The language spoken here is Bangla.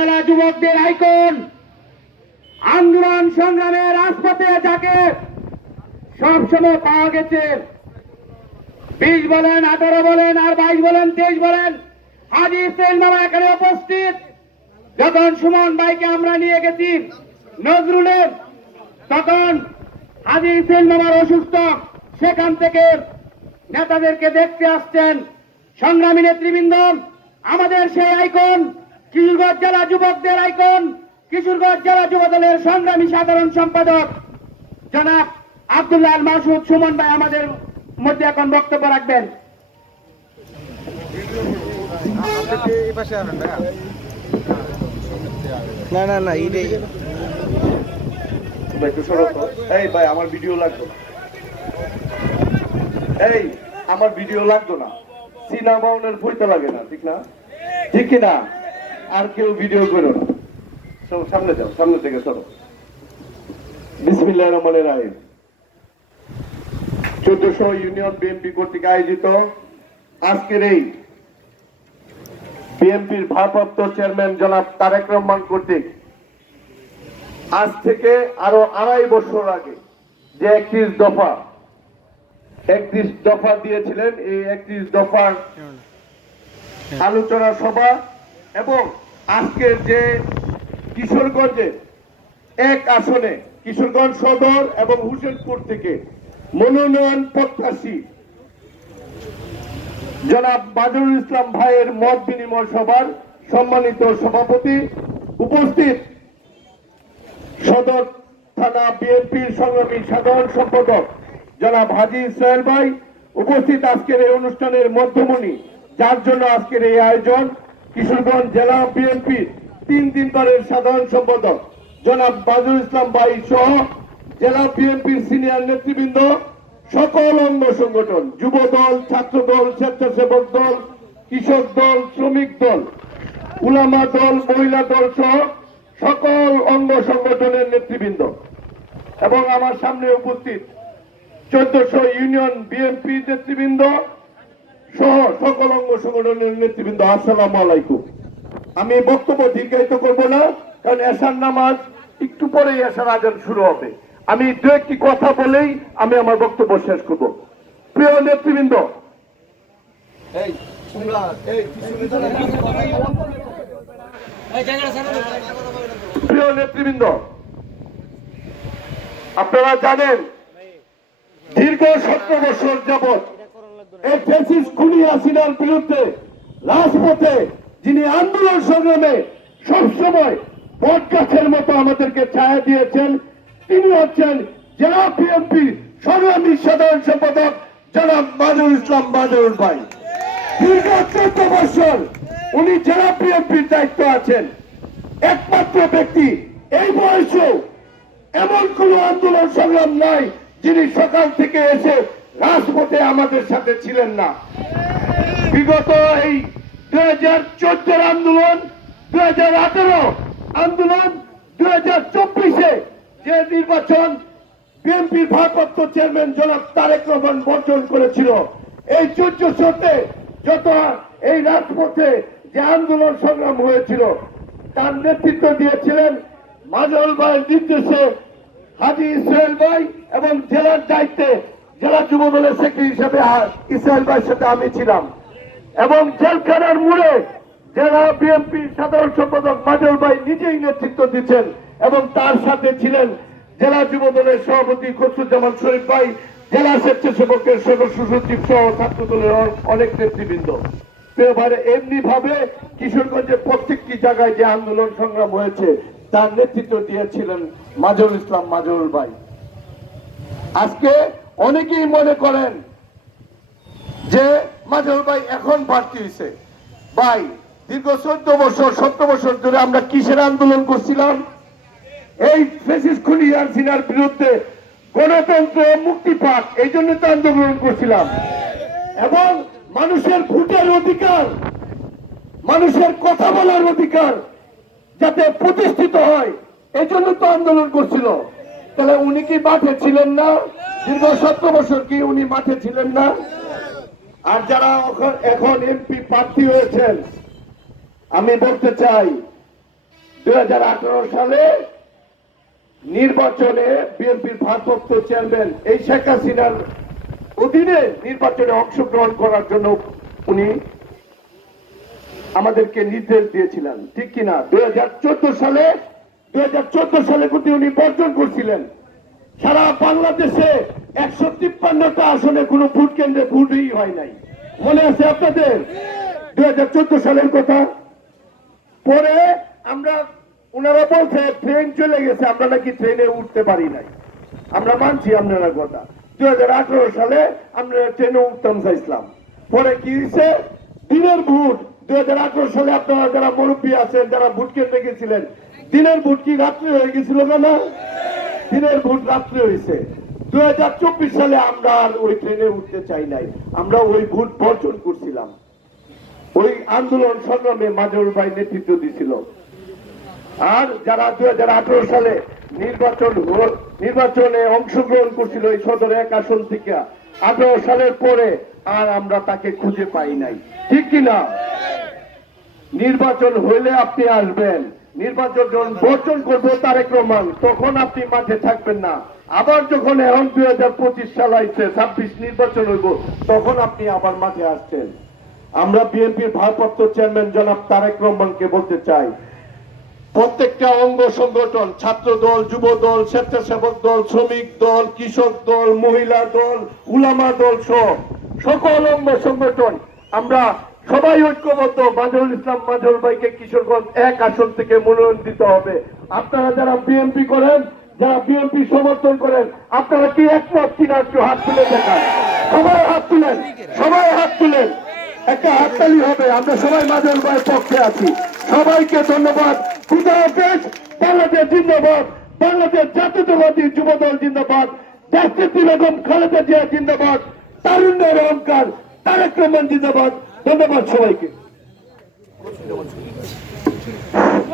জেলা যুবকদের আইকন, আন্দোলন সংগ্রামের রাজপথে যাকে সবসময় পাওয়া গেছে, 20 বলেন, 18 বলেন, আর 22 বলেন, 23 বলেন, হাজী ইসমাইল মামা এখানে উপস্থিত। যখন সুমন ভাইকে আমরা নিয়ে গেছি নজরুলের, তখন হাজী ইসমাইল মামার অসুস্থ, সেখান থেকে নেতাদেরকে দেখতে আসছেন সংগ্রামী নেতৃবৃন্দ। আমাদের সেই আইকন, কিশোরগঞ্জ জেলা যুবকদের আইকন, কিশোরগঞ্জ জেলা যুব দলের সংগ্রামী সাধারণ সম্পাদক জনাব আব্দুল্লাহ আল মাসুদ সুমন ভাই আমাদের মধ্যে এখন বক্তব্য রাখবেন। না না না, এই ভাই আমার ভিডিও লাগতো না, এই আমার ভিডিও লাগতো না। সিনা বাউনের বইতে লাগে না, ঠিক না? ঠিক কিনা? আর কেউ ভিডিও করো না, সব সামনে যাও, সামনে থেকে চলো। বিসমিল্লাহির রহমানির রহিম। 1400 ইউনিয়ন বিএনপি কর্তৃক আয়োজিত আজকের এই বিএনপির ভারপ্রাপ্ত চেয়ারম্যান জনাব তারেক রহমান কর্তৃক আজ থেকে আরো 2.5 বছর আগে যে 31 দফা দিয়েছিলেন, এই 31 দফার আলোচনা সভা এবং আজকের যে কিশোরগঞ্জে এক আসনে কিশোরগঞ্জ সদর এবং হুসেনপুর থেকে মনোনয়ন প্রত্যাশী জনাব বাদরুল ইসলাম ভাইয়ের মত বিনিময় সভার সম্মানিত সভাপতি, উপস্থিত সদর থানা বিএনপির সংগ্রামী সাধারণ সম্পাদক জনাব হাজী ইসমাইল ভাই, উপস্থিত আজকের এই অনুষ্ঠানের মধ্যমণি, যার জন্য আজকের এই আয়োজন, কিশোরগঞ্জ জেলা বিএনপির 3 দিনকারের সাধারণ সম্পাদক জনাব বাদরুল ইসলাম ভাই সহ জেলা বিএনপির সিনিয়র নেতৃবৃন্দ, সকল অঙ্গ সংগঠন, যুব দল, ছাত্র দল, স্বেচ্ছাসেবক দল, কৃষক দল, শ্রমিক দল, উলামা দল, মহিলা দল সহ সকল অঙ্গ সংগঠনের নেতৃবৃন্দ এবং আমার সামনে উপস্থিত 1400 ইউনিয়ন বিএনপি নেতৃবৃন্দ সহ সকল অঙ্গ সংগঠনের নেতৃবৃন্দ, আসসালামু আলাইকুম। আমি বক্তব্য দীর্ঘায়িত করব না, কারণ এশার নামাজ একটু পরেই এশার আজান শুরু হবে। আমি 2-1টি কথা বলেই আমি আমার বক্তব্য শেষ করব। প্রিয় নেতৃবৃন্দ, প্রিয় নেতৃবৃন্দ, আপনারা জানেন দীর্ঘ 17 বছর যাবৎ এই ফ্যাসিস্ট খুনি হাসিনার বিরুদ্ধে রাজপথে যিনি আন্দোলন সংগ্রামে সবসময় বট গাছের মতো আমাদেরকে ছায়া দিয়েছেন, তিনি হচ্ছেন জেলা বিএনপি সংগ্রামী সাধারণ সম্পাদক জনাব বাদরুল ইসলাম বাদরুল ভাই। দীর্ঘ 14 বছর উনি জেলা বিএনপির দায়িত্ব আছেন। একমাত্র ব্যক্তি, এই বয়সেও এমন কোন আন্দোলন সংগ্রাম নাই যিনি সকাল থেকে এসে রাজপথে আমাদের সাথে ছিলেন না। বিগত এই 2014 আন্দোলন, 2018 আন্দোলন, 2024-এ যে নির্বাচন বিএনপির ভারপ্রাপ্ত চেয়ারম্যান জনাব তারেক রহমান বর্জন করেছিল, এই 1400-তে যত এই রাজপথে যে আন্দোলন সংগ্রাম হয়েছিল তার নেতৃত্ব দিয়েছিলেন মাজল ভাইয়ের নির্দেশে হাজী ইসমাইল ভাই এবং জেলার দায়িত্বে জেলা যুব দলের সেক্রেটারি হিসেবে ইসমাইল ভাইয়ের সাথে আমি ছিলাম এবং জেলখানার মোড়ে জেলা বিএনপির সাধারণ সম্পাদক মাজল ভাই নিজেই নেতৃত্ব দিচ্ছেন এবং তার সাথে ছিলেন জেলা যুব দলের সভাপতি খসরুজ্জামান শরীফ ভাই, জেলা স্বেচ্ছাসেবকের সদস্য সচিব সহ ছাত্র দলের অনেক নেতৃবৃন্দ। এমনি ভাবে কিশোরগঞ্জের প্রত্যেকটি জায়গায় যে আন্দোলন সংগ্রাম হয়েছে তার নেতৃত্ব দিয়েছিলেন মাজল ইসলাম মাজল ভাই। আজকে অনেকেই মনে করেন যে মাজল ভাই এখন প্রার্থী হয়েছে। ভাই, দীর্ঘ 14 বছর 17 বছর ধরে আমরা কিসের আন্দোলন করছিলাম? এই ফ্যাসিস্ট খুনি হাসিনার বিরুদ্ধে গণতন্ত্র মুক্তি পাক, এই জন্য তো আন্দোলন করছিলাম এবং মানুষের ভোটের অধিকার, মানুষের কথা বলার অধিকার যাতে প্রতিষ্ঠিত হয়, এই জন্য তো আন্দোলন করছিল। তাহলে উনি কি মাঠে ছিলেন না? দীর্ঘ 17 বছর কি উনি মাঠে ছিলেন না? আর যারা এখন এমপি প্রার্থী হয়েছেন, আমি বলতে চাই 2018 সালে নির্বাচনে বিএনপির ভারপ্রাপ্ত চেয়ারম্যান এই শেখ হাসিনার অধীনে নির্বাচনে অংশগ্রহণ করার জন্য উনি আমাদেরকে নির্দেশ দিয়েছিলেন, ঠিক কিনা? 2014 সালে কিন্তু উনি বর্জন করছিলেন। সারা বাংলাদেশে 153টা আসনে কোনো ভোট কেন্দ্রে ভোটই হয় নাই। মনে আছে আপনাদের 2014 সালের কথা? পরে আমরা ওনারা বলছে ট্রেন চলে গেছে, আমরা নাকি ট্রেনে উঠতে পারি নাই। আমরা মানছি আপনারা কথা। 2018 সালে আমরা ট্রেনে উঠতাম চাইছিলাম। পরে কি হয়েছে? দিনের ভোট 2018 সালে আপনারা যারা মুরব্বী আছেন, যারা ভোট কেন্দ্রে গেছিলেন, দিনের ভোট কি রাত্রে হয়ে গেছিল না? দিনের ভোট রাত্রে হয়েছে। 2024 সালে আমরা আর ওই ট্রেনে উঠতে চাই নাই, আমরা ওই ভোট বর্জন করছিলাম। ওই আন্দোলন সংগ্রামে মাজহারুল ভাই নেতৃত্ব দিছিল। আর যারা 2018 সালে নির্বাচনে অংশগ্রহণ করছিল এই সদর 1 আসন থেকে, 18 সালের পরে আর আমরা তাকে খুঁজে পাই নাই, ঠিক কিনা? নির্বাচন হইলে আপনি আসবেন, নির্বাচন যখন বর্জন করবো তারেক রহমান, তখন আপনি মাঠে থাকবেন না। আবার যখন এখন 2025 সাল আইছে, 26 নির্বাচন হইব, তখন আপনি আবার মাঠে আসছেন। আমরা বিএনপির ভারপ্রাপ্ত চেয়ারম্যান জনাব তারেক রহমানকে বলতে চাই, প্রত্যেকটা অঙ্গ সংগঠন, ছাত্র দল, যুব দল, স্বেচ্ছাসেবক দল, শ্রমিক দল, কৃষক দল, মহিলা দল, উলামা দল সহ সকল অঙ্গ সংগঠন আমরা সবাই ঐক্যবদ্ধ। মাজহারুল ইসলাম মাজহারুল ভাইকে কিশোরগঞ্জ 1 আসন থেকে মনোনয়ন দিতে হবে। আপনারা যারা বিএনপি করেন, যারা বিএনপি সমর্থন করেন, আপনারা কি একমত কিনা একটু হাত তুলে দেখান। সবাই হাত তুলেন, সবাই হাত তুলেন, একটা হাততালি হবে। আমরা সবাই মাজহারুল ভাইয়ের পক্ষে আছি। সবাইকে ধন্যবাদ। খুদা হাফেজ। বাংলাদেশ জিন্দাবাদ। বাংলাদেশ জাতীয়তাবাদী যুবদল জিন্দাবাদ। দেশনেত্রী বেগম খালেদা জিয়া জিন্দাবাদ। তারুণ্যের অহংকার তারেক রহমান জিন্দাবাদ। ধন্যবাদ সবাইকে।